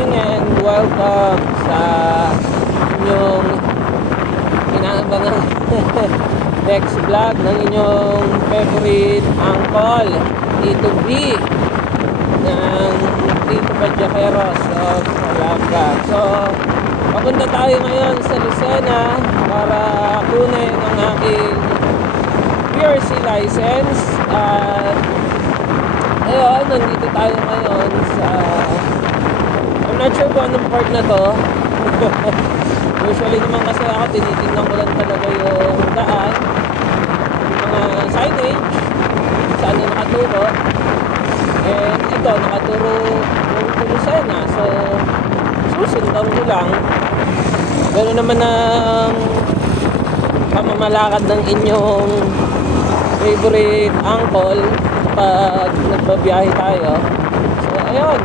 morning and welcome sa inyong inaabangan next vlog ng inyong favorite uncle Tito B ng Tito Pajaqueros of Calamba. So papunta tayo ngayon sa Lucena para kunin ang aking PRC license. At ayun, nandito tayo ngayon sa, I'm not sure kung anong part na to. Usually naman kasi ako tinitingnan ko lang talaga yung daan, yung mga signage saan na nakaturo. And ito nakaturo ng Lucena, so susundan ko lang. Gano'n naman ang pamamalakad ng inyong favorite uncle pag nagbabiyahe tayo. So ayun,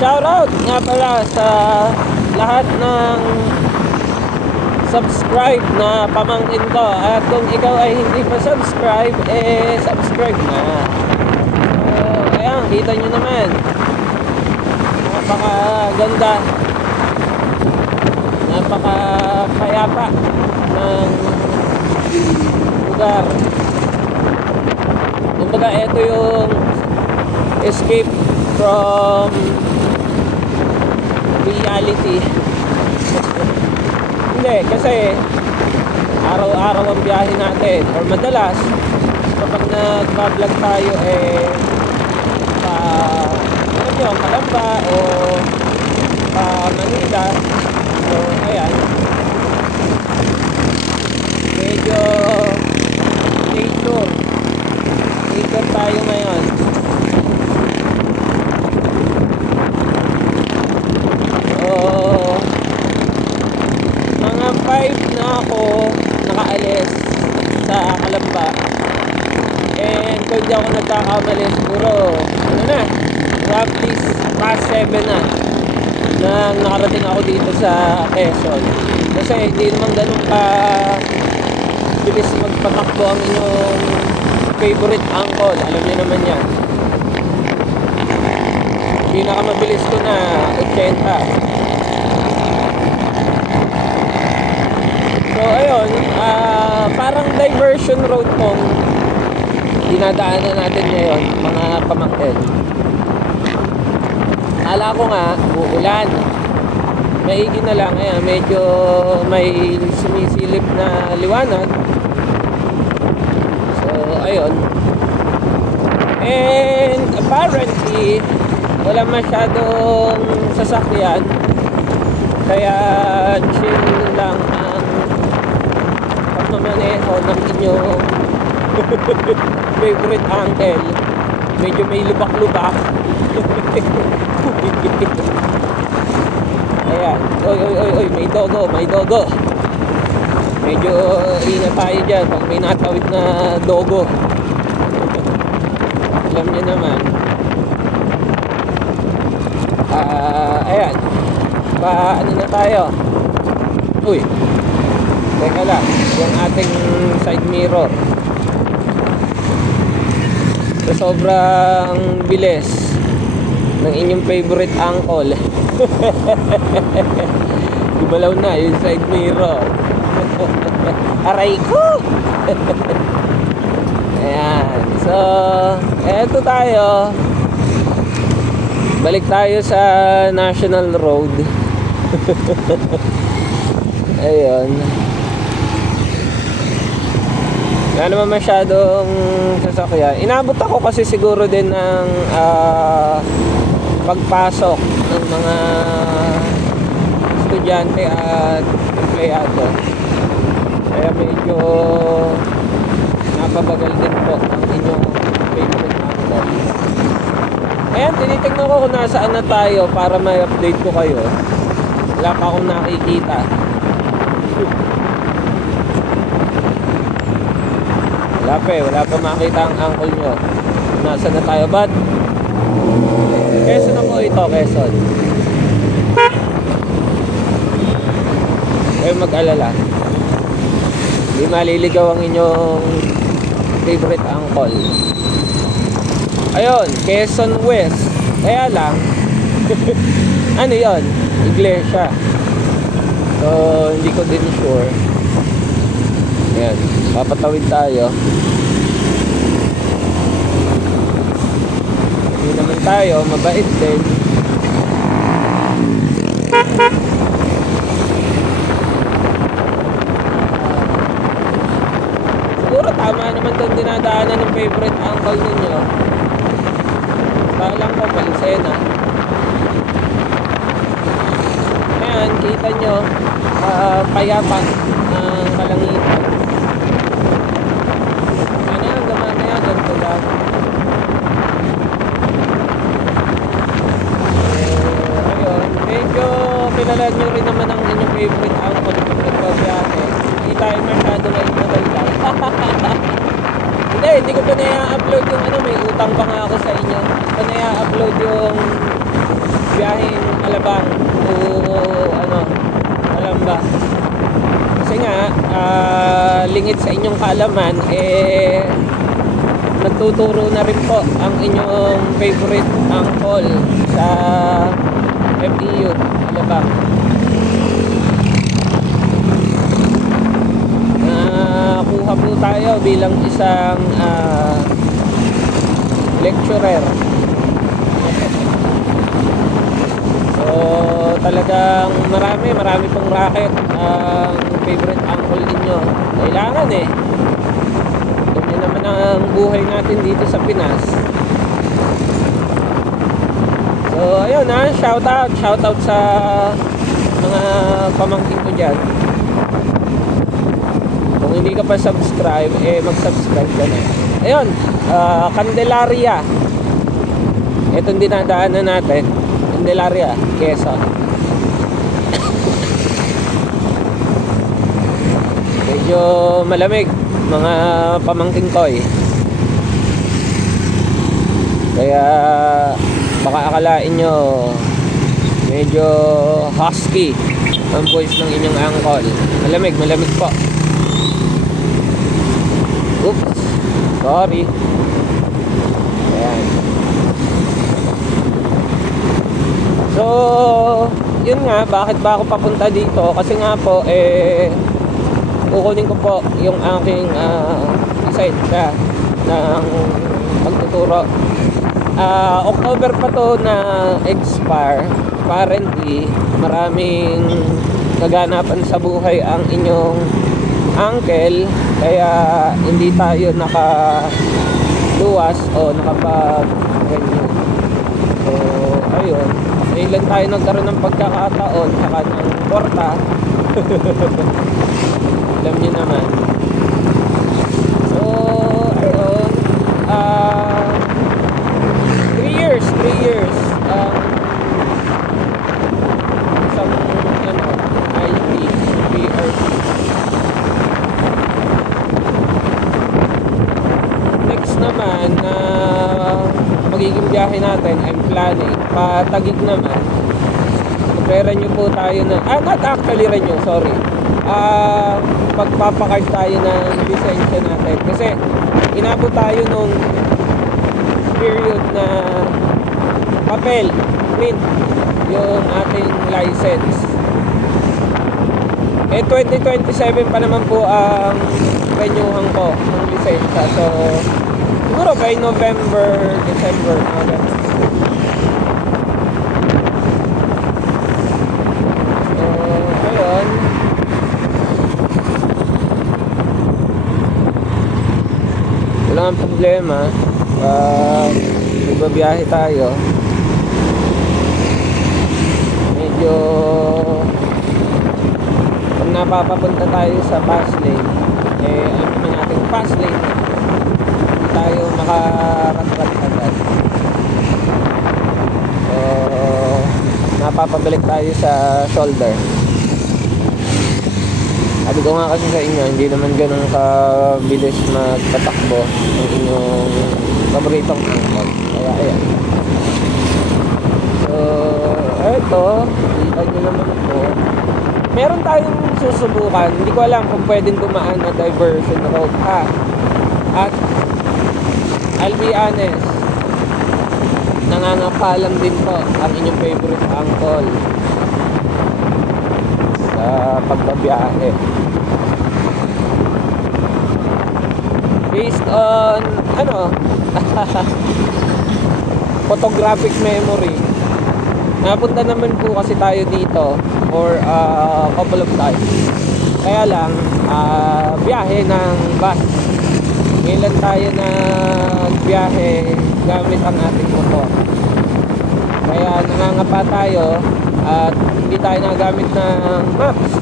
shoutout nga pala sa lahat ng subscribe na pamangkin ko. At kung ikaw ay hindi pa subscribe, subscribe na. So ayan, kita nyo naman, napakaganda, napakapayapa ng lugar. Kumbaga ito yung escape from reality. Hindi, kasi araw-araw ang biyahe natin, or madalas kapag nag-vlog tayo pa Calamba o pa Manila. So ayan, medyo nature tayo ngayon. So mga 5 na ako nakaalis sa Calamba. And kung di ako nagkakamali, siguro roughly past 7 na nang nakarating ako dito sa Quezon. Kasi hindi naman ganun ka bilis magpatakbo ang inyong favorite uncle. Alam niyo naman yan, pinakamabilis ko na 80. So ayun, parang diversion road tong dinadaanan natin ngayon, mga pamangkin. Akala ko nga uulan, maigi na lang. Ayan, medyo may sumisilip na liwanag. So ayun, and apparently wala masyadong sasakyan, kaya chill lang ang pagmamaneho ng inyong favorite uncle. Medyo may lubak-lubak. Ayan, oy, may dogo. Medyo ingat tayo dyan pag may natawid na dogo. Alam niyo naman. Ayan, ano na tayo. Uy, teka lang, yung ating side mirror, so sobrang bilis ng inyong favorite uncle. Gumalaw na yung side mirror. Aray ko. Ayan, so eto tayo, balik tayo sa National Road. Ayun, wala naman masyadong sasakyan. Inabot ako kasi siguro din ng pagpasok ng mga estudyante at empleyado, kaya medyo napabagal din po ang inyong favorite uncle. Ayan, tinitignan ko kung nasaan na tayo para may update ko kayo. Wala pa akong nakikita. Wala pa makita ang uncle nyo. Nasaan na tayo? But Quezon ako ito, Quezon. Kayo mag-alala, hindi maliligaw ang inyong favorite uncle. Ayun, Quezon West. Kaya lang, Ano yon? Iglesia. So, hindi ko din sure. Ayan, papatawid tayo. Hindi naman tayo, mabait din. Siguro tama naman itong dinadaanan ng favorite uncle ninyo. Balang ko, Palisena. Ayan, kita nyo, payapa ang kalangitan. Ano yan, gaman na yan, ganito lang. Ayun, medyo kilala nyo rin naman ang inyong favorite uncle kung nagbabiyahe. Hindi tayo masyado maitagal. Hindi ko pa na-upload yung ano, may utang pa nga ako sa inyo. Pa na-upload yung biyaheng Alabang o ano, Alamba. Kasi nga, lingid sa inyong kaalaman, nagtuturo na rin po ang inyong favorite uncle sa FEU Alabang. Kuha po tayo bilang isang lecturer. So talagang marami pong racket ang favorite uncle ninyo. Kailangan ganyan naman ang buhay natin dito sa Pinas. So ayun shout out sa mga pamangkin ko dyan. Kung hindi ka pa subscribe, mag-subscribe ka na. Ayun, Candelaria. Itong dinadaanan natin, Candelaria, Quezon. Medyo malamig, mga pamangking ko Kaya, baka akalain nyo, medyo husky ang voice ng inyong uncle. Malamig po. Oops, sorry. Ayan. So, yun nga, bakit ba ako papunta dito? Kasi nga po, kukunin ko po yung aking lisensya ng pagtuturo. October pa to na expire. Apparently, maraming kaganapan sa buhay ang inyong uncle, kaya hindi tayo nakaluwas o nakapag-renew. So ayun, ilan tayo nagkaroon ng pagkakataon saka ng porta. Alam niyo naman. So ayun, 3 years isang IT BRT. Naman na magiging biyahe natin, I'm planning patagig naman. Magre-renew po tayo na not actually renew, sorry. Magpapakard tayo ng lisensya natin kasi inabot tayo nung period na papel, print yung ating license. 2027 pa naman po ang renewhan ko ng lisensya. So siguro by November, December, So ayun, wala ang problema pag magbabiyahe tayo. Medyo pag napapapunta tayo sa fast lane, alam naman natin fast lane, hindi tayo makarat-rat agad. So napapabalik tayo sa shoulder. Sabi ko nga kasi sa inyo, hindi naman ganun kabilis magpatakbo ng inyong paboritong angkot. Kaya ayan. So eto, kita nyo naman po, meron tayong susubukan. Hindi ko alam kung pwedeng dumaan na diversion road at I'll be honest, nangangapalan din po ang inyong favorite uncle sa pagbabiyahe. Based on photographic memory, napunta naman po kasi tayo dito for a couple of times. Kaya lang biyahe ng bus. Ngayon lang tayo nagbiyahe gamit ang ating motor. Kaya nangangapa tayo at hindi tayo nagamit ng maps.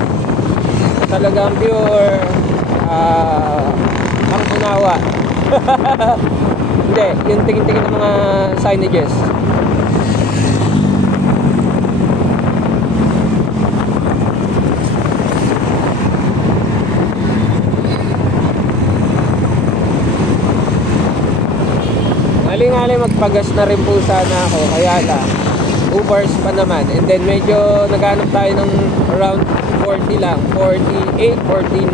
Talagang pure ang unawa. Hindi, yung tingin-tingin ng mga signages. Ngali-ngali magpagas na rin po sana ako, kaya lang 2 bars pa naman, and then medyo naghanap tayo ng around 40 lang, 48, 49.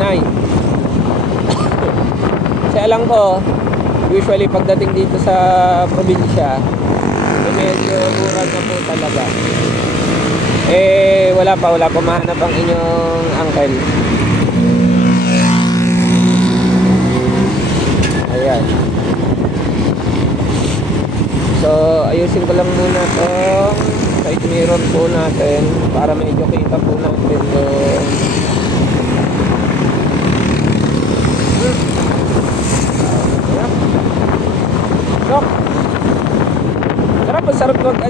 Kasi alam ko usually pagdating dito sa probinsya medyo mura na po talaga. Wala pa mahanap ang inyong uncle. Ayan. So ayusin ko lang muna itong side mirror po natin para medyo kita po natin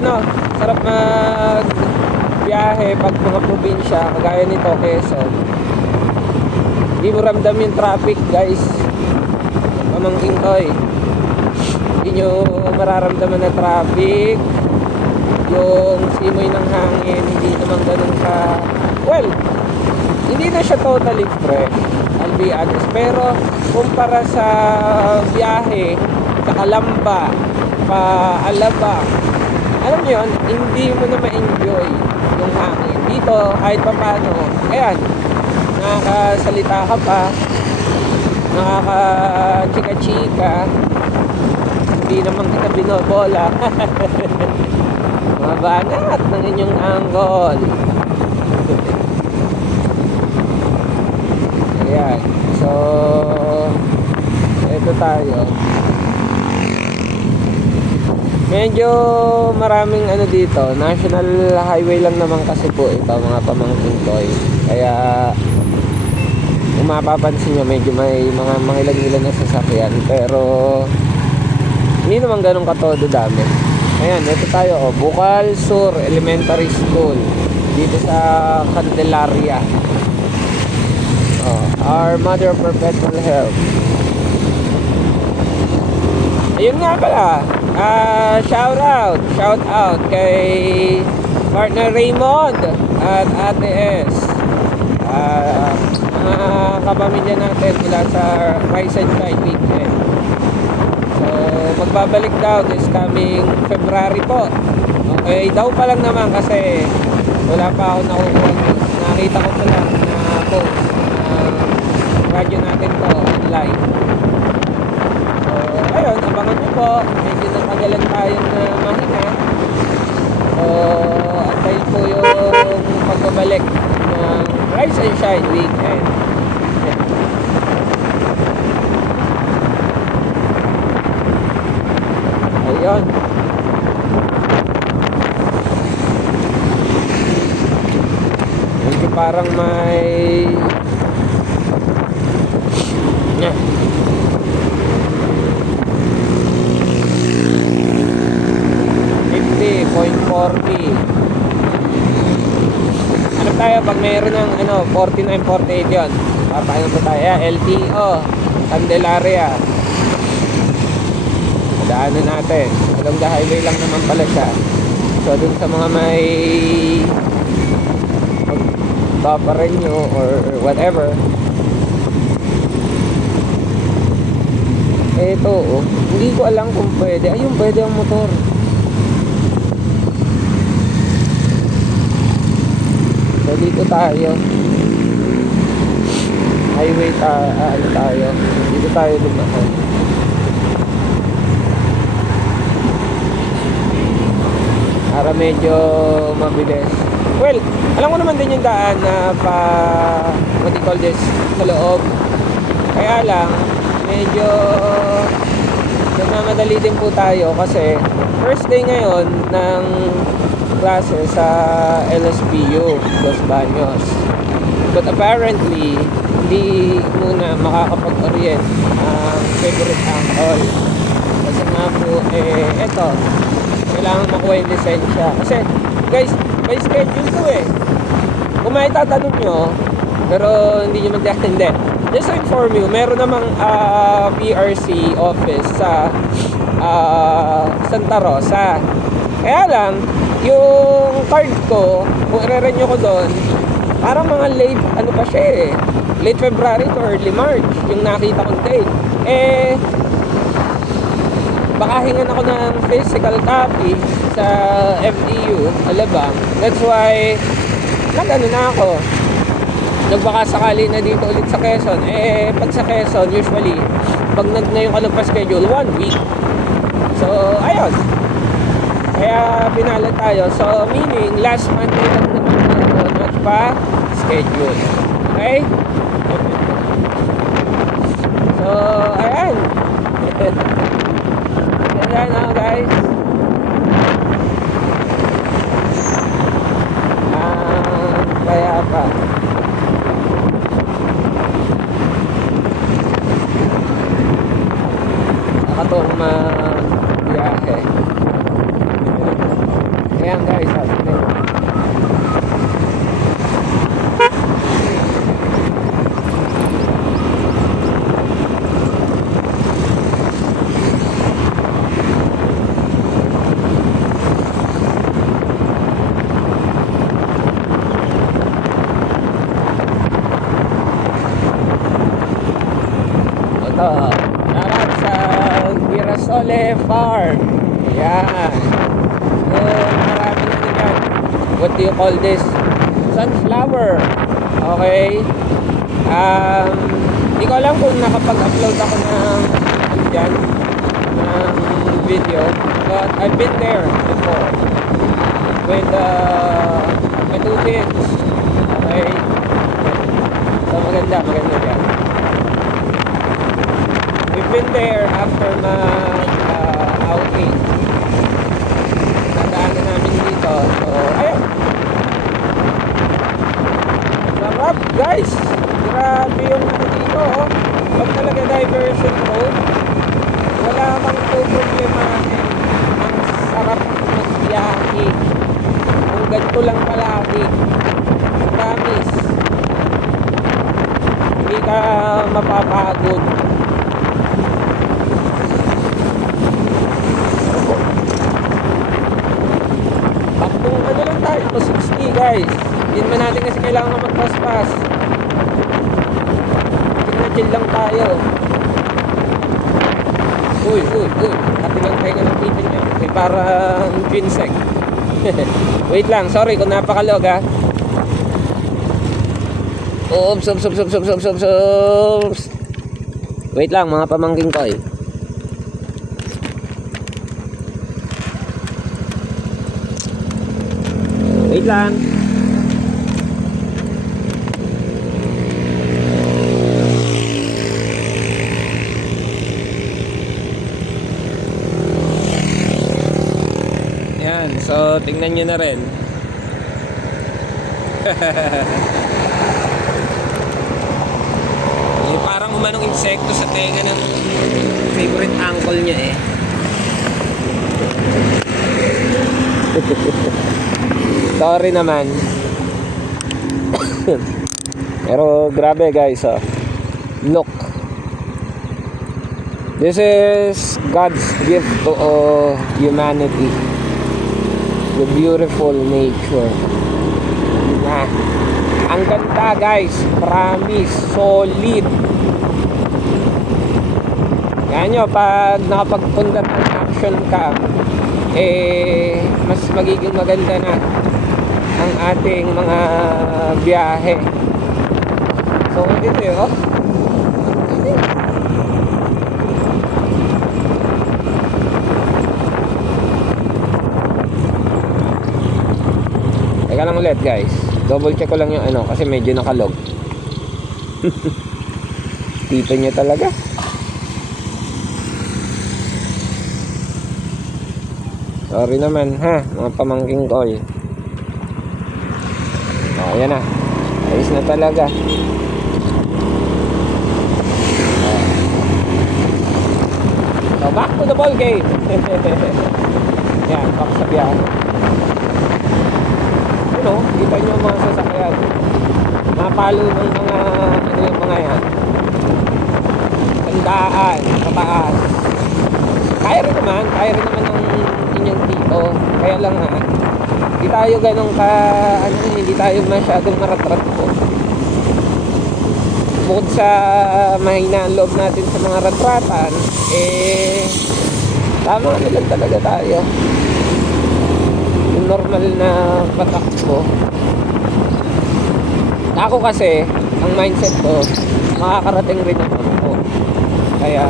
yung sarap mag biyahe pag mga probinsya kagaya nito, Quezon. Hindi mo ramdam yung traffic, guys. Pamangking ko hindi nyo mararamdaman na traffic. Yung simoy ng hangin hindi naman ganun ka, well, hindi na siya totally fresh, I'll be honest, pero kumpara sa biyahe sa Calamba pa Alabang, alam nyo yun, hindi mo na ma-enjoy yung hangin dito kahit pa paano. Ayan, nakakasalita ka pa, nakaka-chika-chika, hindi naman kita binobola. Mabanat ng inyong anggol. Ayan, so ito tayo. Medyo maraming dito, national highway lang naman kasi po ito mga pamangking ko. Kaya kung mapapansin nyo medyo may mga mangilan-ilan na sasakyan, pero hindi naman ganun katodo dami. Ayan, ito tayo, Bukal Sur Elementary School dito sa Candelaria. Our Mother of Perpetual Help. Ayun nga pala, shout out kay partner Raymond at Ate S, mga kapamilya natin mula sa Rise and Shine Weekend. So magbabalik daw this coming February po. Okay daw pa lang naman kasi wala pa ako nakukuha. Nakita ko pa lang na post radyo natin to online. So ayun, abangan nyo po. Medyo natagalan tayong mahina. So antayin po yung pagbabalik ng Rise and Shine Weekend. Ayun. Medyo parang may 50.40. Ano tayo pag mayroon ng 49.48 yun? Papaano po tayo? LTO Candelaria. Daanan natin. Along the highway lang naman pala siya. So dun sa mga may magpaparin nyo or whatever, ito hindi ko alam kung pwede. Ayun, pwede ang motor. So dito tayo, highway tayo, dito tayo dumaan. para medyo mabilis. Well, alam ko naman din yung daan na what do you call this, sa loob. Kaya lang, medyo nagmamadali din po tayo kasi first day ngayon ng klase sa LSPU, Los Baños. But apparently, hindi muna makakapag-orient ang favorite uncle. Kasi nga po, eto, kailangan makuha yung lisensya. Kasi, guys, may schedule to eh. Kung may tatanong nyo, pero hindi nyo hindi. Just to inform you, meron namang PRC office sa Santa Rosa. Kaya lang, yung card ko, kung i-renew ko doon, parang mga late, ano pa siya eh, late February to early March, yung nakita kong date. Baka hingan ako ng physical copy sa FEU, Alabang. That's why, nag-ano na ako, nagbaka sakali na dito ulit sa Quezon. Pag sa Quezon, usually, pag ngayon ka nagpa-schedule, 1 week. So, ayun. Kaya pinalat tayo. So, meaning, last Monday lang naman ako nagpa-schedule. Okay? So, ayan. Ayan na, guys. Kaya pa. Nakatong biyahe. Ayan, guys. Narap sa Girasole Farm. Ayan. So, marami na dyan. What do you call this? Sunflower. Okay. Hindi ko alam kung nakapag-upload ako ng dyan, ng video. But I've been there before. With my 2 kids. Okay. So, maganda dyan. We've been there after outing. Nadaanan namin dito. So, ayun. Sarap, guys. Grabe yung dito, oh. Pag talaga diversion road, wala kang problemahin. Ang sarap magbiyahe. Ang ganito lang palagi. Promise. Hindi ka mapapagod. Kung ano lang tayo, 60 guys. Hindi naman natin kasi kailangan magpaspas. Chill lang tayo. Uy. Katilang tayo ka ng pipin niya. May parang ginseng. Wait lang, sorry kung napakalog ha. Oops. Wait lang mga pamangking ko eh. Wait lang. Yan, so tingnan nyo na rin. Yung parang umanong insekto sa tenga ng favorite uncle niya eh. Sorry naman. Pero grabe guys, oh. Look. This is God's gift to humanity. The beautiful nature. Ang ganda guys. Promise. Solid. Yan nyo, pag nakapagpunta ng action camp, mas magiging maganda na ang ating mga biyahe. So, dito yun, oh. Teka lang ulit guys. Double check ko lang yung ano kasi medyo nakalog. Dito nyo talaga. Sorry naman ha, mga pamangking call. Oh, ayan na. Ayos na talaga. So, back to the ball game. Yan, back sa biyano. You know, kita nyo mga sasakyan. Napalo ng mga, ano yung mga yan. Tandaan, pataas. Kaya rin naman ng inyong tito. Kaya lang nga, hindi tayo ganun ka, ano, hindi tayo masyadong maratrat po. Bukod sa mahina ang loob natin sa mga ratratan, eh, tama na lang talaga tayo. Yung normal na patakbo. Ako kasi, ang mindset ko, makakarating rin naman ako. Kaya,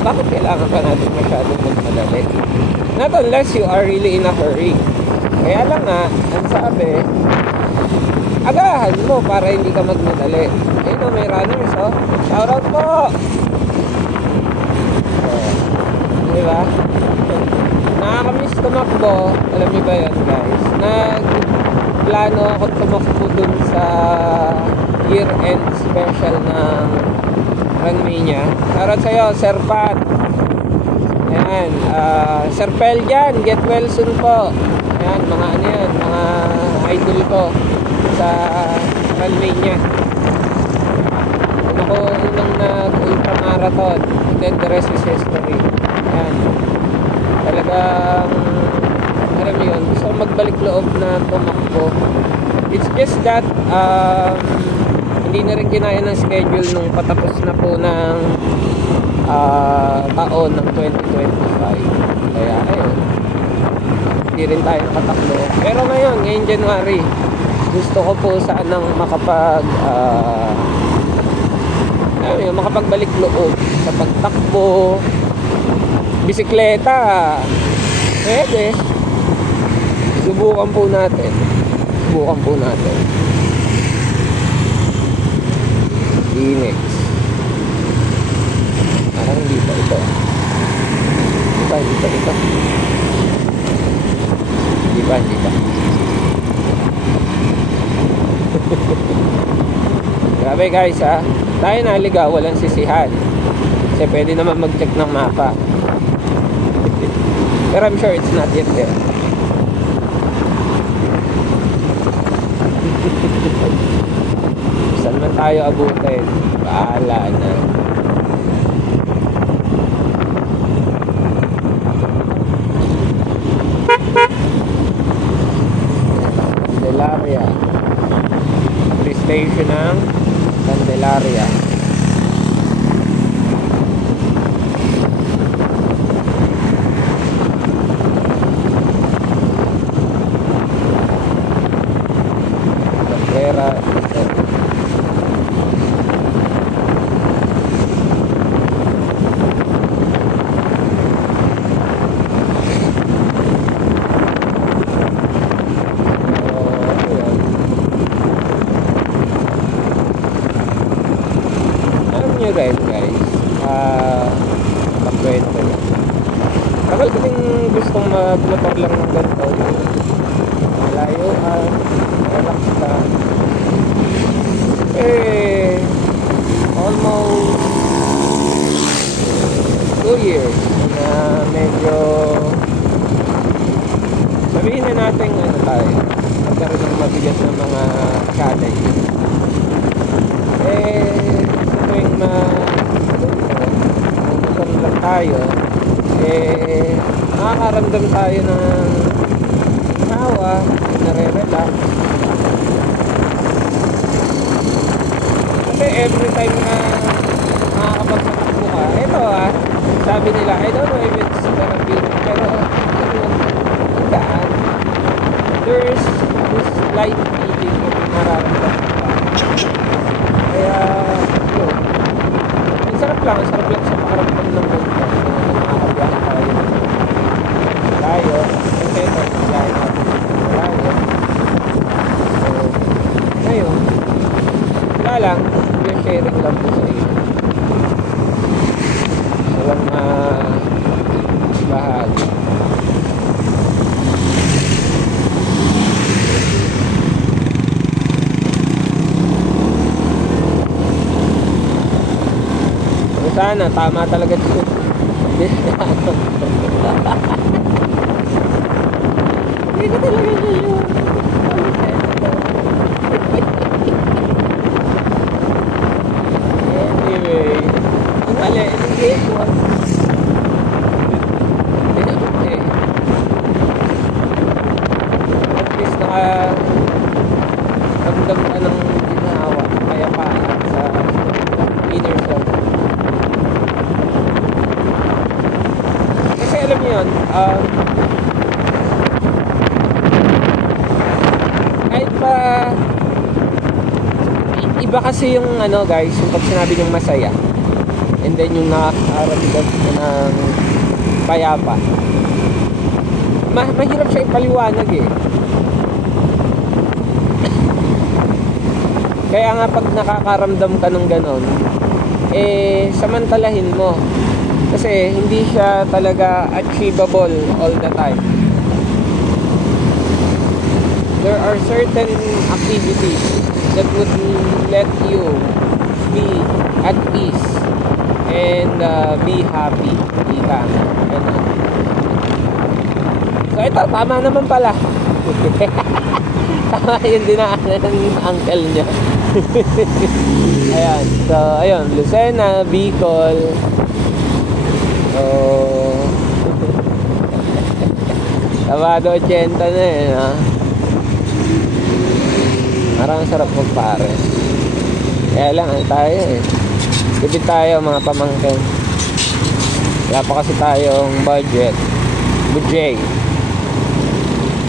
bakit kailangan pa natin masyadong magmadali? Not unless you are really in a hurry. Kaya lang nga, ang sabi, agahan mo para hindi ka magmadali. Ayun o, may runners o. Shoutout po! Diba? Nakakamiss tumakbo. Alam niyo ba yun guys? Nagplano ako tumakbo dun sa year-end special ng Ranmania. Shoutout sa'yo, Sir Pat. Ayan, Sir Pel dyan, get well soon po. Ayan, mga ano yan, mga idol ko sa Ranmania. Ako unang nag-ultramarathon, and then the rest is history. Ayan, talagang alam mo yun, gusto ko magbalik loob na tumakbo. It's just that hindi na rin kinaya ng schedule nung patapos na po ng taon ng 2025. Kaya ayun, hindi rin tayo nakatakbo. Pero ngayong January, gusto ko po sanang makapagbalik loob sa pagtakbo, bisikleta. Pwede. Subukan po natin. Phoenix. Parang dito ito. Hindi pa. Grabe guys ha. Tayo naligaw, walang sisihan. Kasi pwede naman mag-check ng mapa. Pero I'm sure it's not yet there. Saan man tayo abutin? Bahala na. Candelaria. Police station ng Candelaria. Cabrera. Nyo rin guys, magkwento lang. Tagal ko din gustong magmotor lang ng ganito, yung malayuan, relax ka. Almost 2 years na medyo sabihin na natin ano tayo, magkaroon ng mabigat ng mga challenge. Tuwing magmotor lang tayo, nakakaramdam tayo ng hawa, nare-relax. Kasi every time na makakapagpatakbo ka, ito sabi nila, I don't know if it's therapeutic, pero gaan, there's this light feeling na nararamdaman ka. Kaya yun, ang sarap lang sa pakaramdam ng ganito. Nakakabiyahe tayo, kasi ito, biyahe natin tayo. nga lang, yung sharing lang po sa inyo. Walang bahagi. So, sana, tama talaga ito. Hindi ko talaga yun. Anyway, ang mali, hindi ko. Okay. At least ramdam ka ng ginawa, kaya pa sa inner self. Kasi alam niyo yun, kahit pa iba kasi yung ano guys, yung pag sinabi niyong masaya and then yung nakakaramdam ka ng payapa, mahirap siya ipaliwanag eh. Kaya nga pag nakakaramdam ka ng ganon, eh samantalahin mo, kasi hindi siya talaga achievable all the time. There are certain activities that would let you be at peace and be happy. Ika nga. Ganun. So ito, tama naman pala. Tama yung dinaanan ng uncle niya. Ayan. So, ayun. Lucena, Bicol. So, Tabado 80 na eh, ha? Parang sarap magpares. Kaya lang, ano tayo eh. Tipid tayo mga pamangkin. Wala pa kasi tayong budget.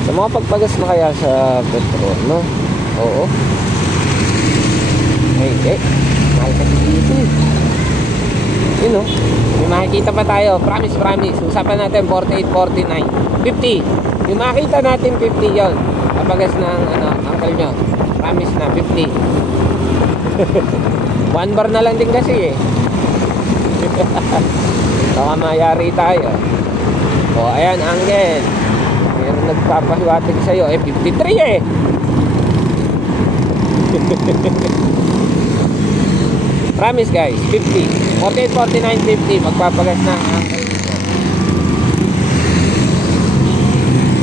So mga pagpagas na kaya sa petrol, no? Oo. Ay, hindi. Mahal kasi dito eh. Yun no? May makikita pa tayo. Promise. Usapan natin 48, 49, 50. Yung makita natin 50 yon. Papagas ng uncle nyo. Promise na 50. 1 bar na lang din kasi eh. Baka mayari tayo. O ayan, Angel. Mayroon nagpapahiwatig sa'yo. 53 eh. Promise guys, 50. 48, 49, 50. Magpapagas na ang Angel.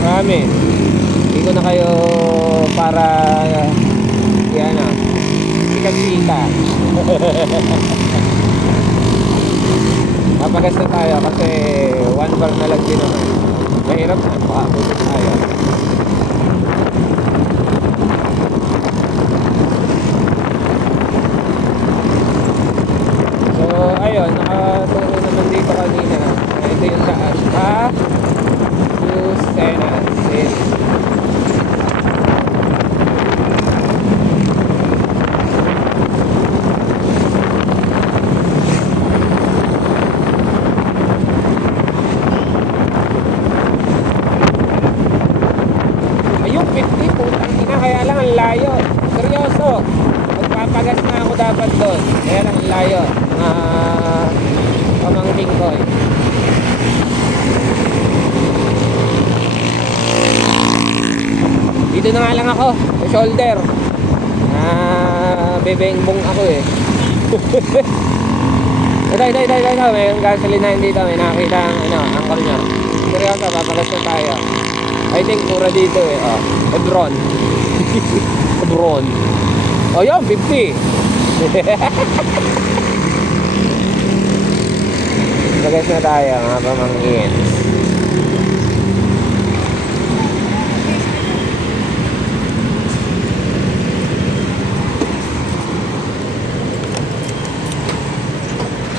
Promise. Hindi ko na kayo para yan na sikat-sika. Papagas na tayo kasi 1 bar na lang din naman. Mahirap na, makabutin tayo. So ayun, nakaturo naman dito kanina. Ito yung daan sa Lucena City. Ayun, 50, putang ina, kaya lang ang layo. Seryoso, magpapagas na ako dapat doon. Kaya lang ang layo. Pamangking ko eh. Dito na nga lang ako, sa shoulder. Bebengbong ako eh. Ito. May gasolinahin dito. May nakakita ang angkor niya. Seryoso, papagas na tayo. I think mura dito eh. Hebron. Hebron. Oh yun, 50. Pagas na tayo mga pamangkin.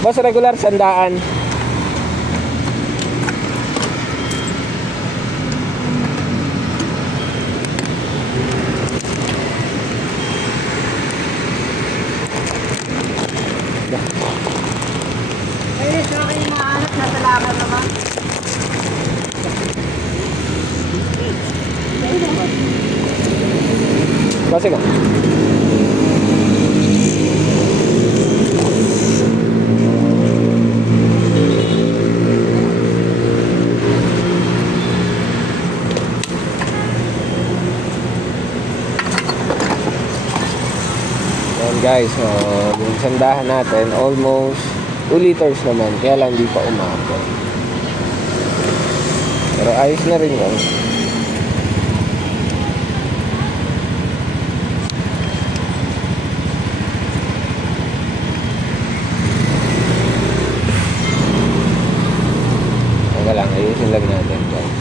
Boss, regular 100. Eh, sa akin yung mga anak, nasa laban naman. Kasi ka. guys, so yung sandahan natin almost 2 liters naman, kaya lang hindi pa umabot. Pero ayos na rin yun. Teka lang, ayusin lang natin guys.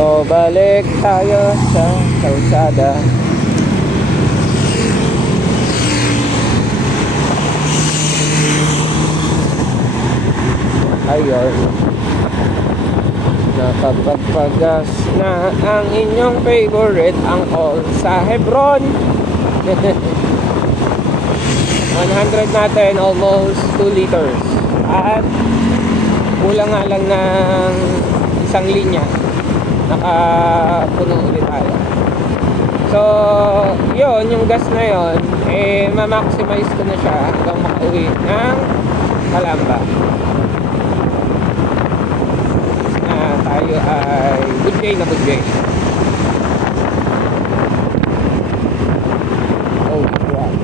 So, balik tayo sa kalsada. Ayun. Nakapagpagas na ang inyong favorite angkol sa Hebron. 100 natin, almost 2 liters. At kulang nga lang ng isang linya. Nakapuno ulit tayo. So, yun, yung gas na yun, ma-maximize ko na siya hanggang makauwi ng Calamba. Na tayo ay good day na good day. Oh, crap.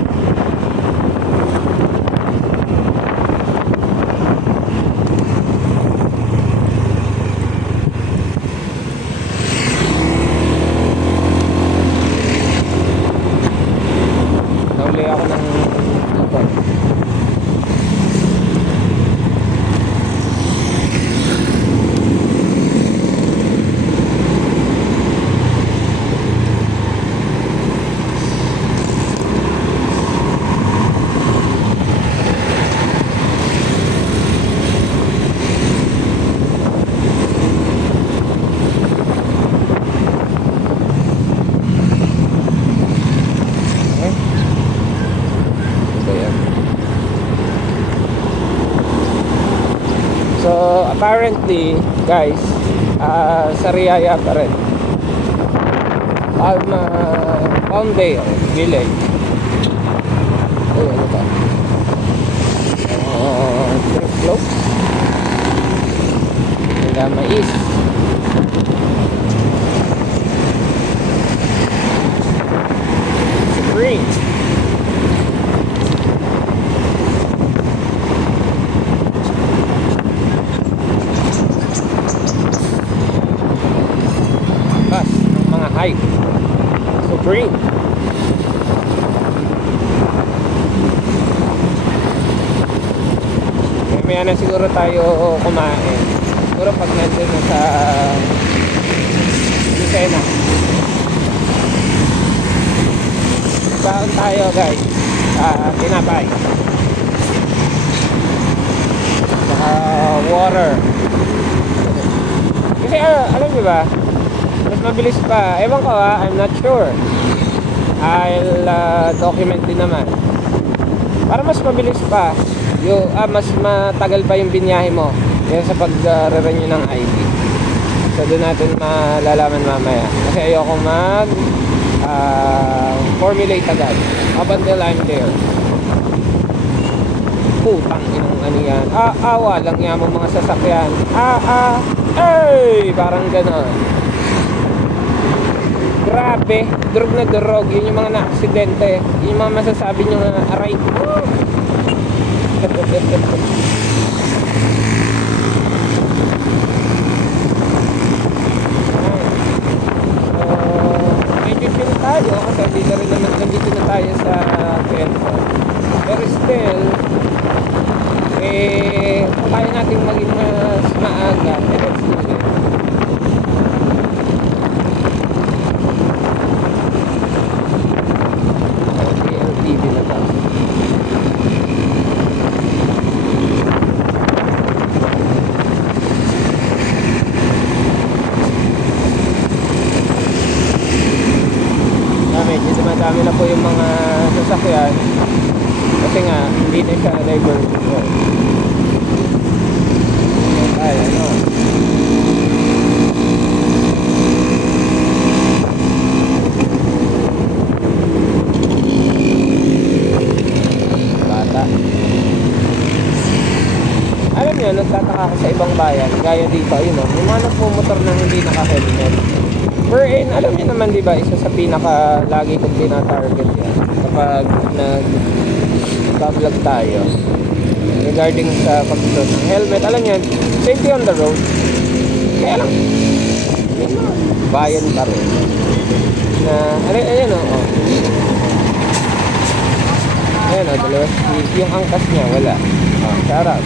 Nauli ako ng motor. So apparently guys, sa Riyaya pa rin, Palmdale Village. Oh, ano ba? Trip close. Nagama is green. Hype Supreme. May na siguro tayo kumain. Siguro pag nandun na sa Lucena. Baon tayo guys. Tinapay. Saka water. Kasi alam niyo ba, mas mabilis pa. Ewan ko I'm not sure. I'll document din naman. Para mas mabilis pa. Mas matagal pa yung binyahe mo. Yan sa pag-renew ng ID. So doon natin malalaman mamaya. Kasi ayoko formulate agad. Up until I'm there. Putang inang ano yan. Awa lang yan mo mga sasakyan. Parang ganon. Grabe, durog na durog. Yun yung mga na-aksidente. Yun yung mga masasabi nyo na aray ko. Medyo chill tayo kasi dito rin naman, nandito na tayo sa Quezon. Pero still, kaya natin maging mas maaga. Let's do it. TV na pa. Medyo dumadami na po yung mga sasakyan kasi nga hindi na siya diverted road. Ay, ano? yun, nagtataka ako sa ibang bayan, gaya dito, yun o, yung mga nagmumotor na hindi naka-helmet. Wherein, alam niyo naman, di ba, isa sa pinaka lagi kong tinatarget yan kapag nag-vlog tayo regarding sa pagsuot ng helmet. Alam niyo, safety on the road. Kaya lang, may mga bayan pa rin na, ayan o, ayan o, dalawa, yung angkas niya, wala. Shout out.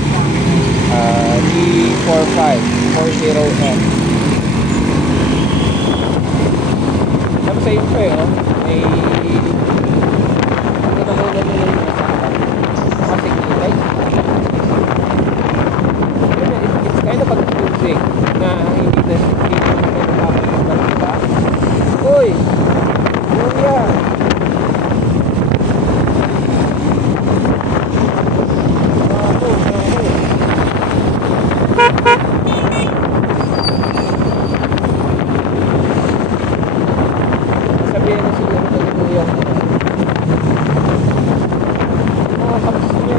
D4540F. Tapos sa info eh, may ito na muna nila yung nasa harap. Kasi kilay. It's kind of confusing na hindi na nakapagpapag, diba? Uy! Kuya! Sabihin na siguro ng kuya ko. Mga kapis niya.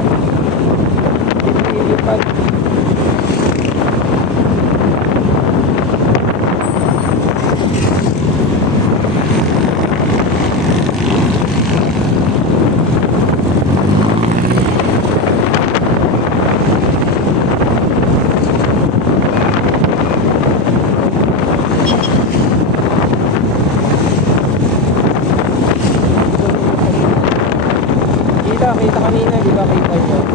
Pinilipad. Kita kanina, di ba kita nyo?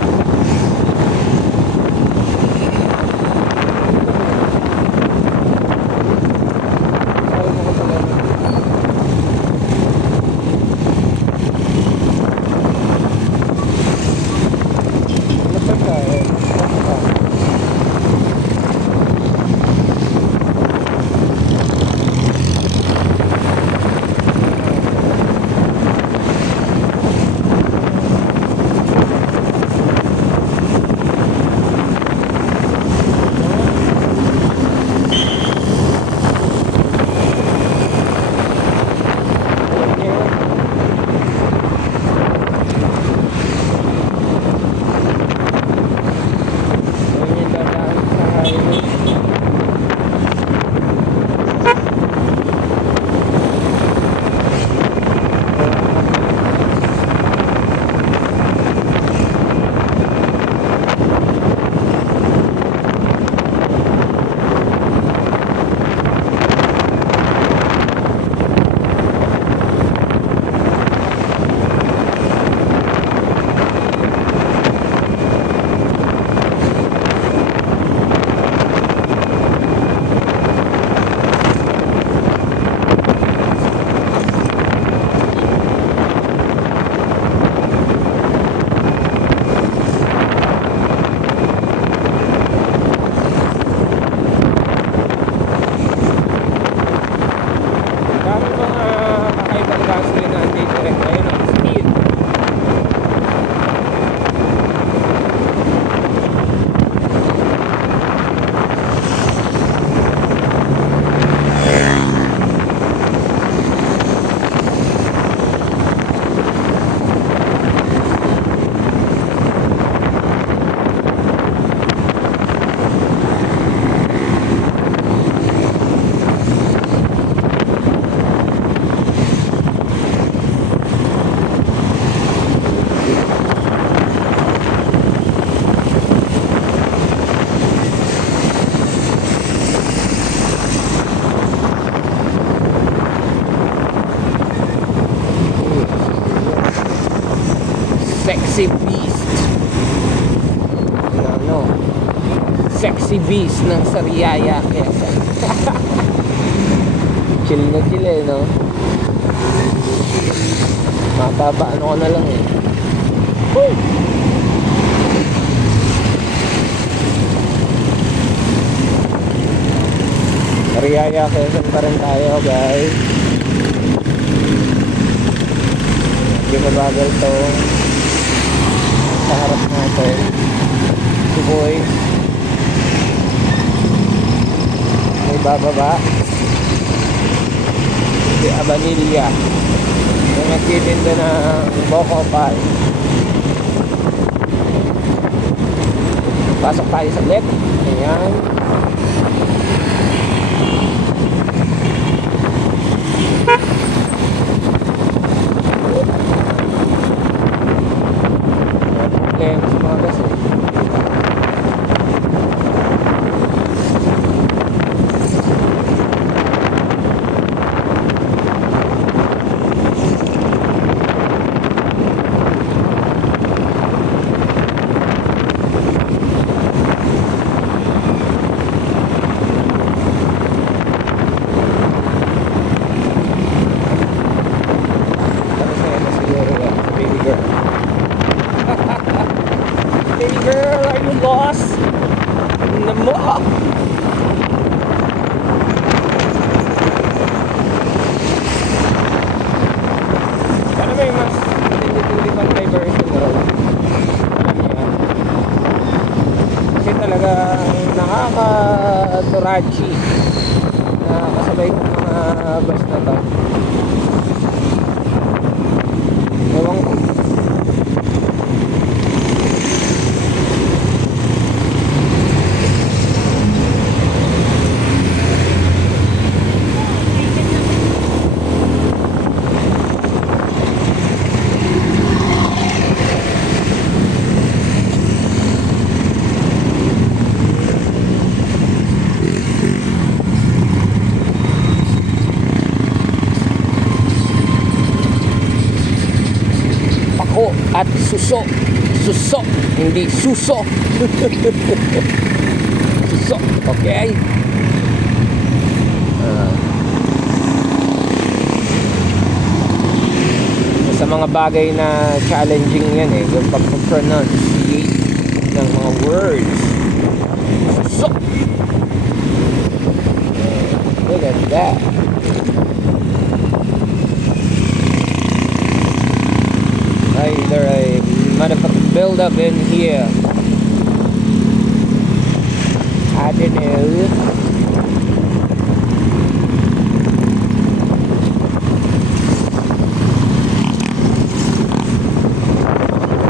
Sabi mo ko pala. Ano pa siya eh? Ano pa? Sexy beast. Ano? Sexy beast ng Sariaya, Quezon. Chill na chill eh, no? Mababa, ano ko na lang eh. Woo! Sariaya, Quezon pa rin tayo, guys. Hindi mabagal to. Sa harap natin si Boy may bababa si Abanilla yung nagtitinda ng Boko Pie Pasok tayo sa left. Ayan. Problema sa mga gas eh. Tapos na ito siguro yan, baby girl. Baby girl, are you lost? Namo! Sana may mas tindi-tindi pang diversion road. Alam niyo yan. Kasi talagang nakaka-turachi na kasabay ng mga bus na to. Ewan ko. Pako at suso. Suso, hindi suso. Suso, okay? Sa mga bagay na challenging yan eh, yung pag-pronunciate ng mga words. Suso. Look at that. There a motherfucking build up in here. I don't know.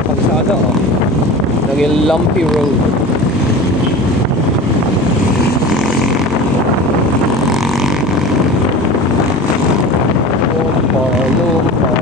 Kalsada oh. Naging lumpy road. Lumpa.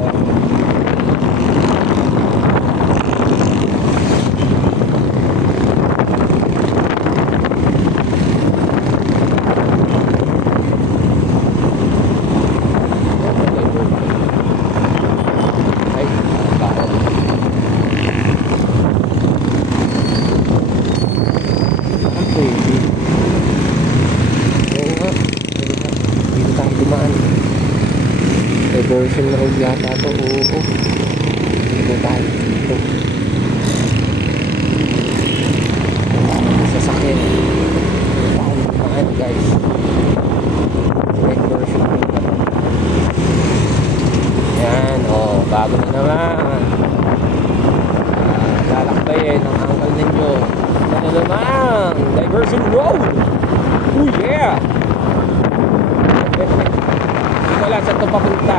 Diversion road yata to. Oo. Dito tayo. Dito. Sasakyan. Dito tayo dumaan guys. Diversion road na to. Yan. Oh, bago na naman. Lalakbayin ang uncle ninyo. Ano naman? Diversion road. Oh yeah. Hindi ko lang saan ito papunta.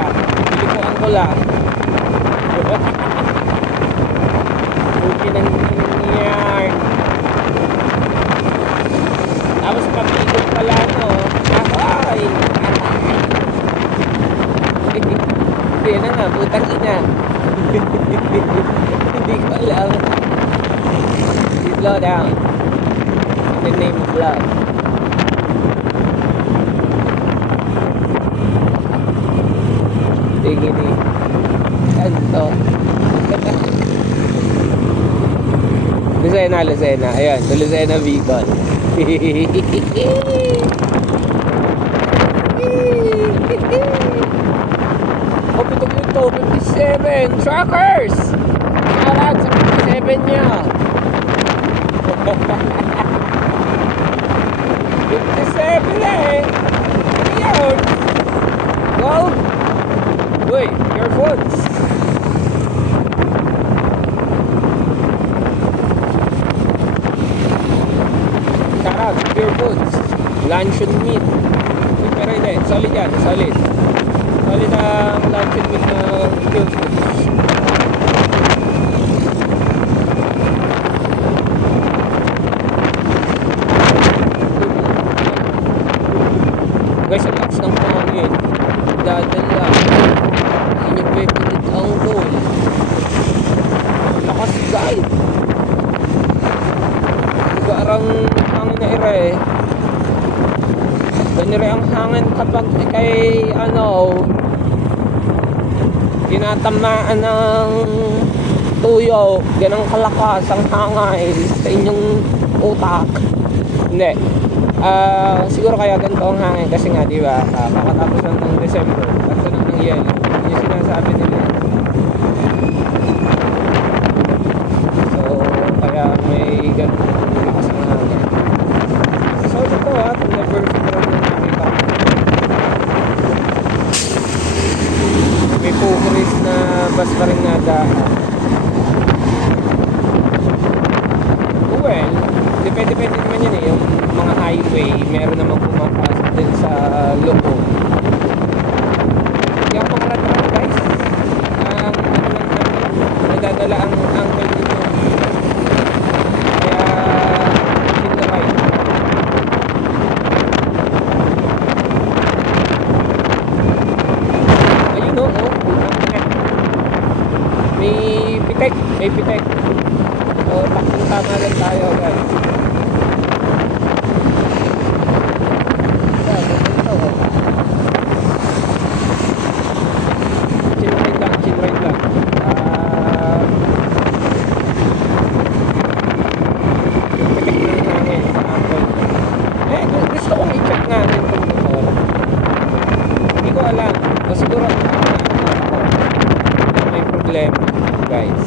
Pilikuan ko lang. Buti ng yan. Tapos papikot pala no. Ahoy! Hindi na nga, putang ina. Hindi ko alam. Slow down. In the name of love. Tingin eh. Ganto. Lucena, Lucena. Ayan, sa Lucena Bicol. Oh, pitong ito, 57. Truckers! Shout out sa 57 niya. 57 eh. Ayan. Go. Uy, earphones. Shout out, earphones. Luncheon meat. Pero hindi, solid yan, solid. Solid ang luncheon meat na earphones. rin ang hangin kapag kay tinatamaan ng tuyo, ganang kalakas ang hangin sa inyong utak. Hindi. Siguro kaya ganito ang hangin kasi nga, di ba, kakatapos lang ng December, ganito lang ng yelo. Yun yung sinasabi nila. So, kaya may ganun lakas ang hangin. So, ito never siguro na nakita. May pukuris na bus pa rin nadaan. Well, depende naman yun eh. Yung mga highway, meron namang pumapasok din sa loob. Hindi ako pangalat guys. Nadadala ang angle nito. Kaya, chill na kayo. Ayun o, may pitek. So, taksong tama lang tayo guys. Chill ride lang. Pitek lang hangin sa Apple. Gusto kong i-check nga rin itong motor. Hindi ko alam. O siguro may problema guys.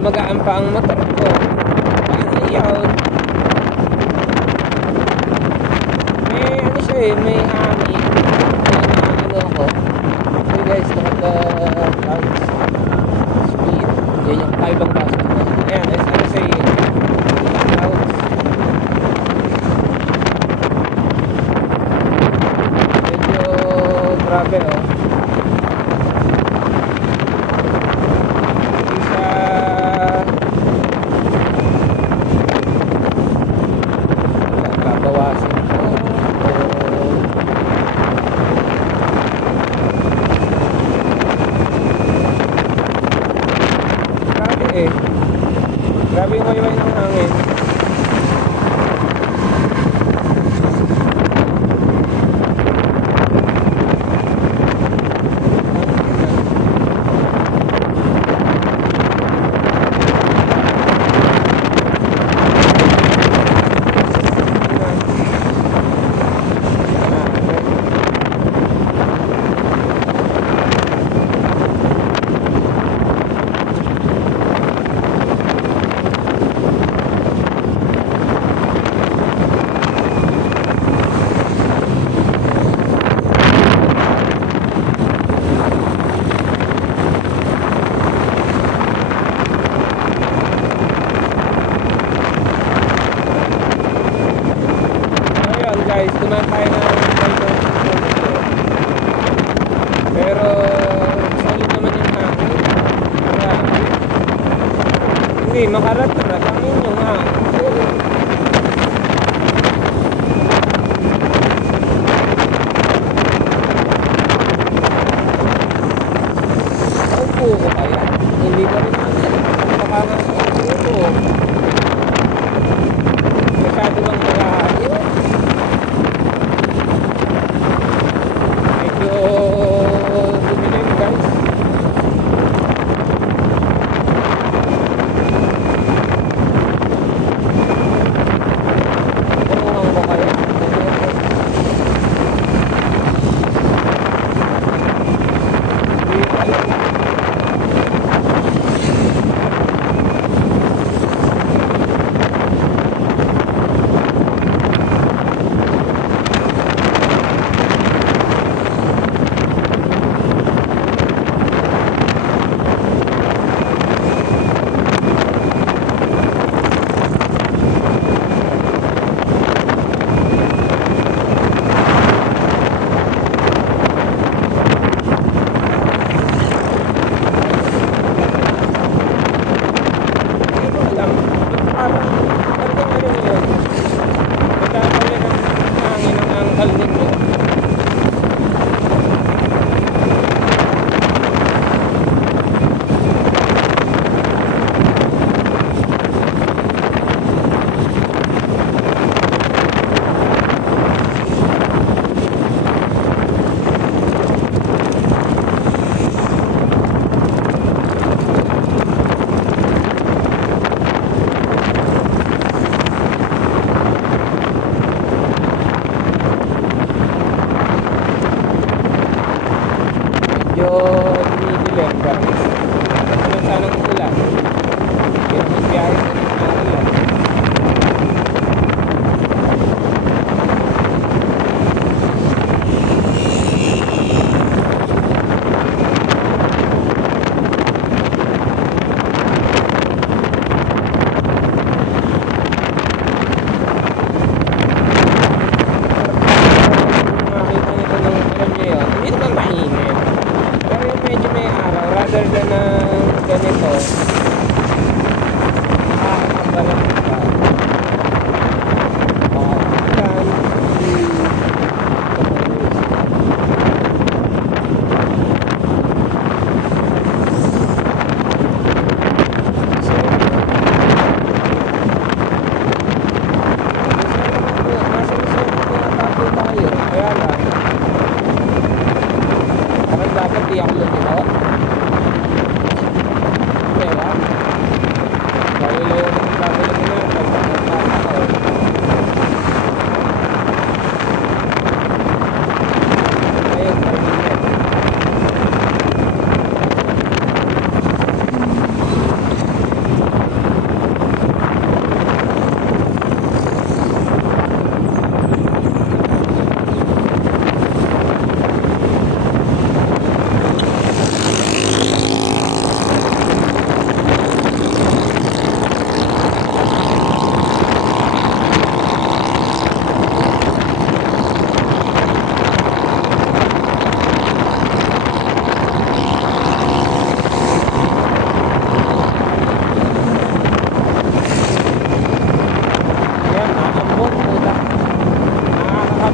Magaan pa ang motor ko. Paano yun? May siya eh, may hangin. Ako. So guys, naka-bounce speed. Yan yung 5 ang baso. Ayan, as I say, bounce. Medyo grabe oh. Grabe yung wayway ng hangin. Guys, dumaan tayo ng pero solid naman yung hangin. Hindi, makarat-rat ang inyong hangin. Upo ko kaya? Hindi ka rin hangin. Baka nga upo. Masyado bang makahangin?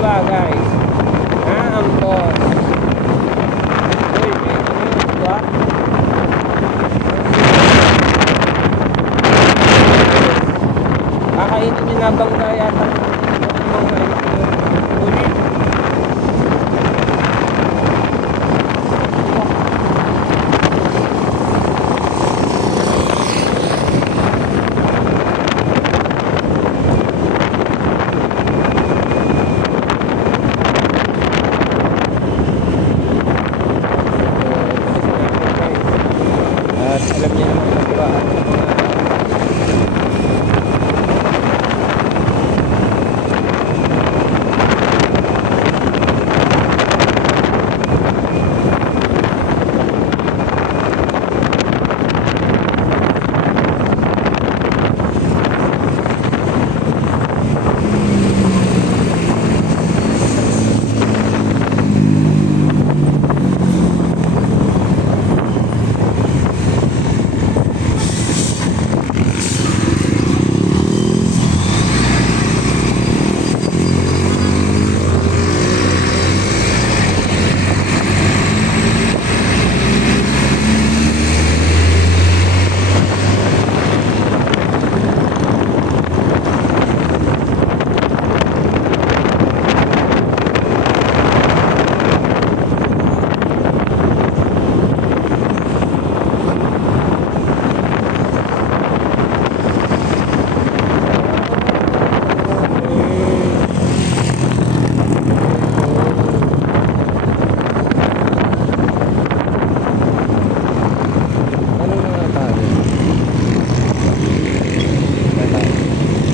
baba guys. Ambon. Uy, may ano yun, diba? Kakainin nyo na bangga yata yung mga ulit. At alam niyo naman na diba ang mga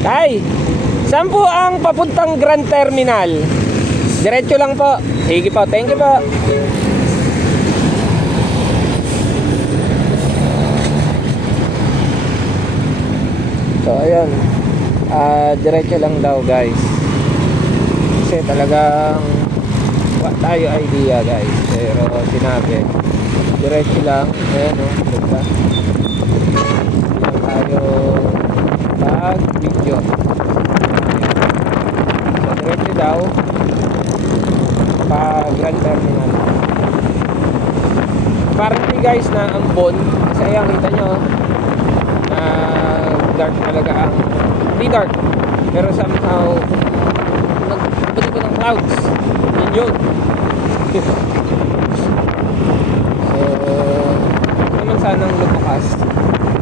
Tay, saan po ang papuntang Grand Terminal? Diretso lang po. Sige po, thank you po. So, ayun. Diretso lang daw guys. Kasi talagang wala tayo idea guys. Pero sinabi, diretso lang. Ayan o, diba? Hindi tayo video. So, diretso daw pa Grand Terminal. Apparently guys na Ambon, kasi ayan kita nyo dark talaga ang hindi dark, pero somehow nagbuti ng clouds. Yun so naman sanang lumakas.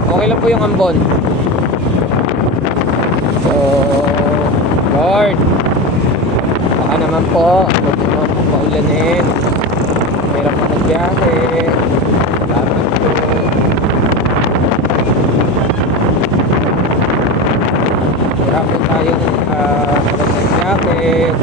Okay lang po yung Ambon. So, Lord, baka naman po, huwag naman po paulanin. Mahirap po magbiyahe. Salamat po. Mahirap po tayong magbiyahe.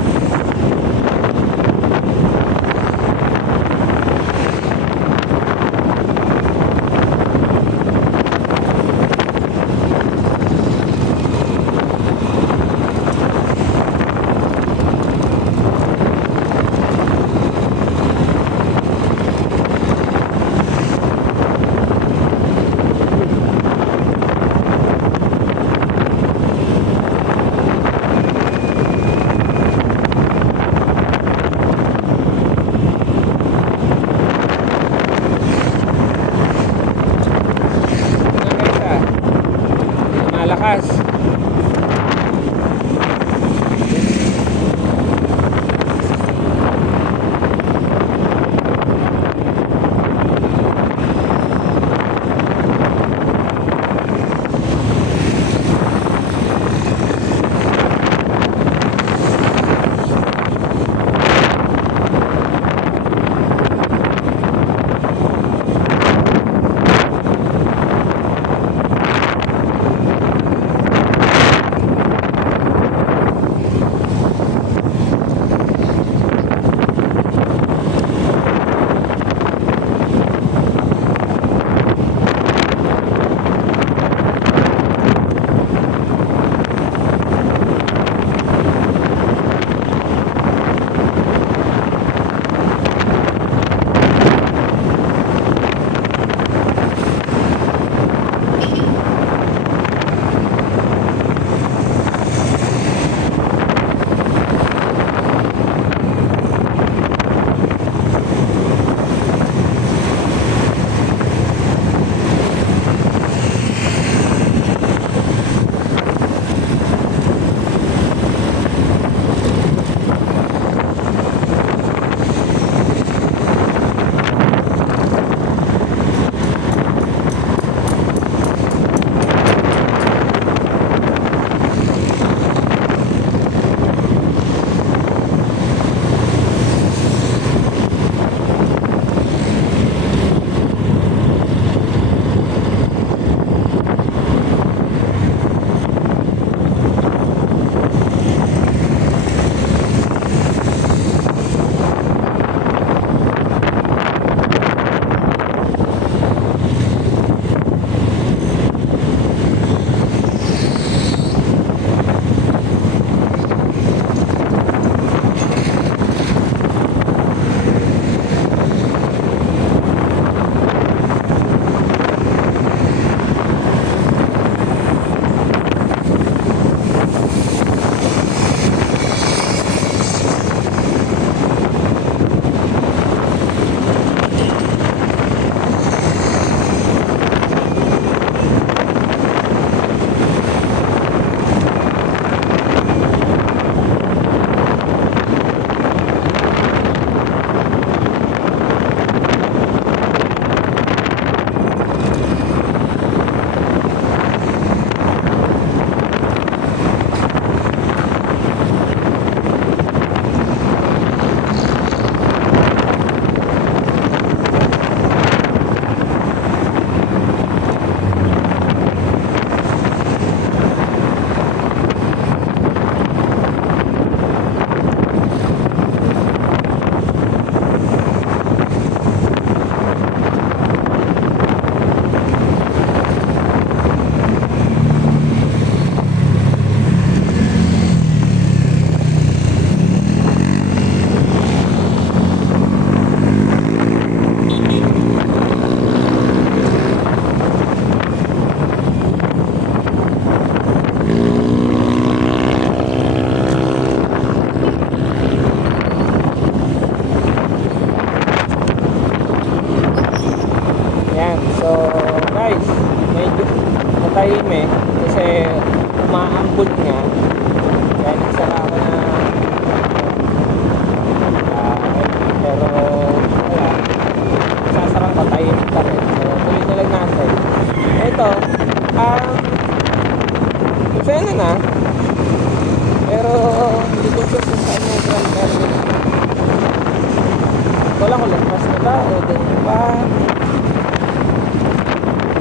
doon pa.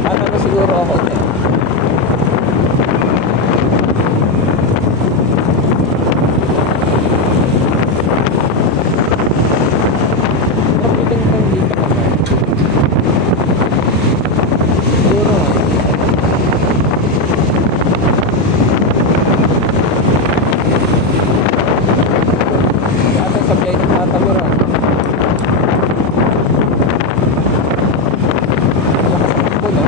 Ano na siguro ako din. Kapitin kang dito naman. Siguro nga. Yata sabihay ng tataluran. Lakas ng puno.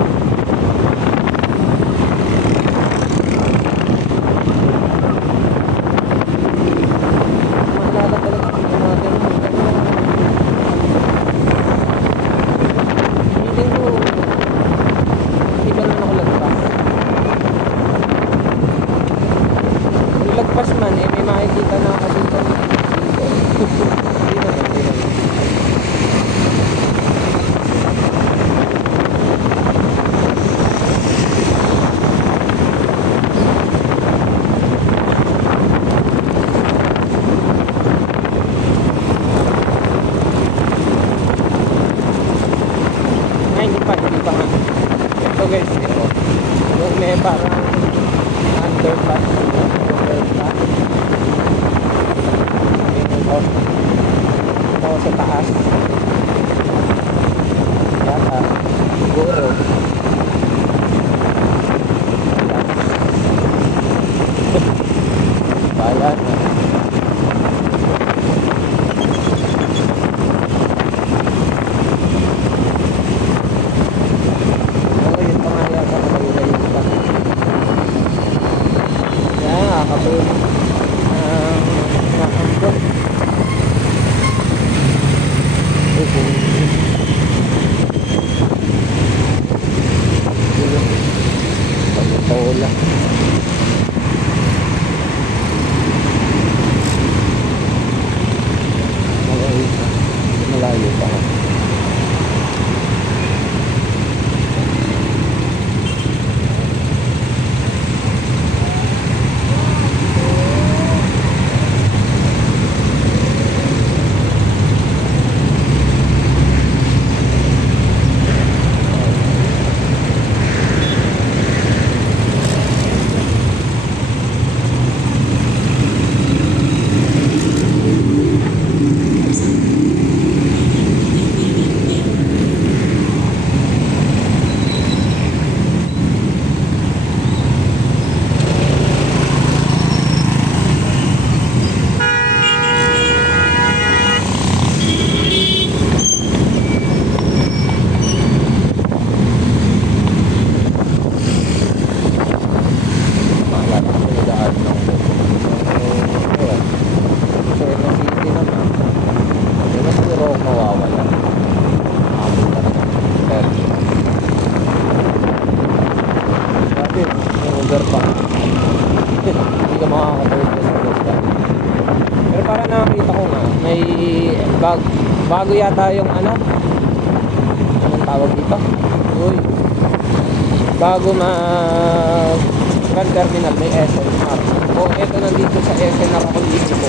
Maalala talaga kung natin. Feeling ko, hindi ba naman ako lagpas? Kung lagpas man, eh may makikita na ako dito. Hindi naman, hindi naman. Ay, hindi pa nga. Ito guys, ito. Yung may parang underpass. Overpass. Ito. Ito sa taas. Yata. Siguro. Bahala na. Oo, yun pa nga yata. Nakayula yun pa. Yan, nakakatulong. Nakambok. Pagkataula. Malayo pa. Uber pa. Hindi ka makakatawid ka sa Costa. Pero para nakakita ko nga, may bago yata yung anong tawag dito? Uy. Bago Grand Terminal, may SNR. O, eto nandito sa SNR ako dito ko.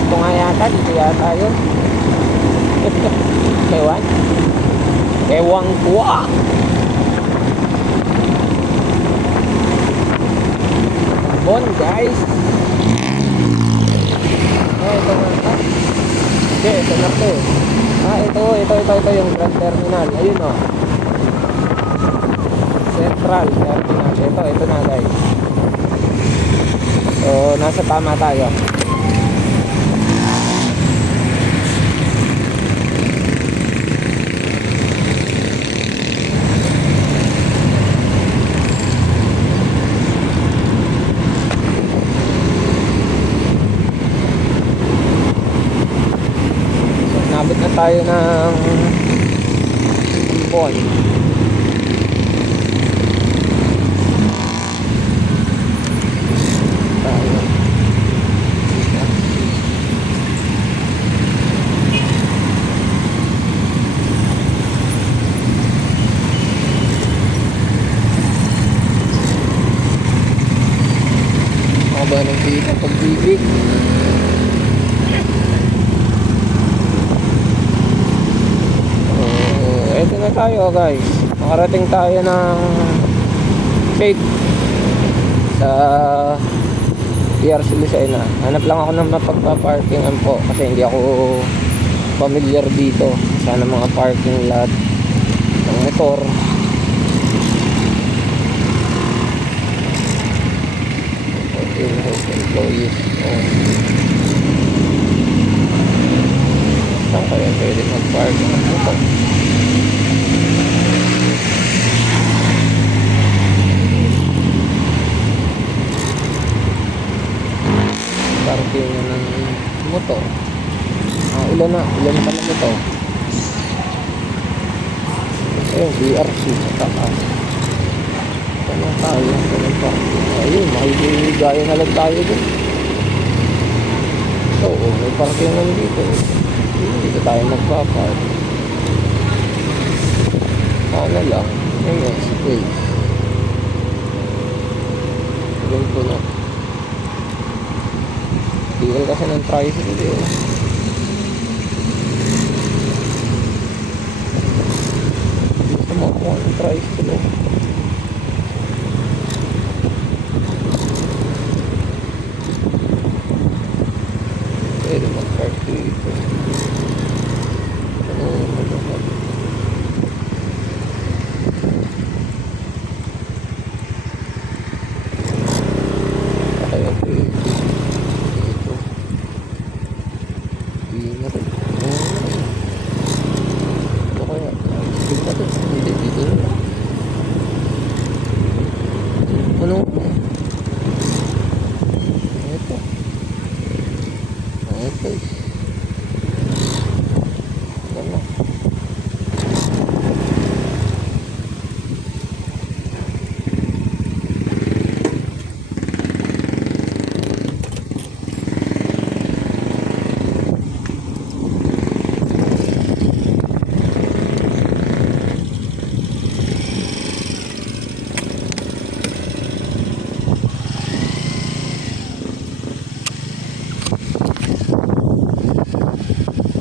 Ito nga yata, dito yata yun. Ewan. Ewang kuwa. Bon guys. Ito nga. Hindi, ito na to. Ito yung Grand Terminal. Ayun o. Central Terminal. Ito na guys. So, nasa tama tayo. Nabot na tayo ng Bon. Tayo. ng dito pag-ibig. Eto na tayo guys. Makarating tayo ng safe sa PRC Lucena. Hanap lang ako ng mapagpa-parkingan po kasi hindi ako familiar dito sa mga parking lot ng motor. Employees. Saan kaya pwede mag-park ng motor? Parking ng motor. Ilan pa lang ito. Ayun, BRC sa taas. Ano tayo? Ganun pa. Ayun, makikigaya na lang tayo dun. So, may parking lang dito. Dito tayo magpapark. Sana lang. Ayun, space. Ganito na. Tigil kasi ng tricycle yun. Gusto mo ako ng tricycle. Pwede mag-park dito. Kaya pwede. Dito. Dito rin. Ito kaya. Dito na to. Dito na. Ano?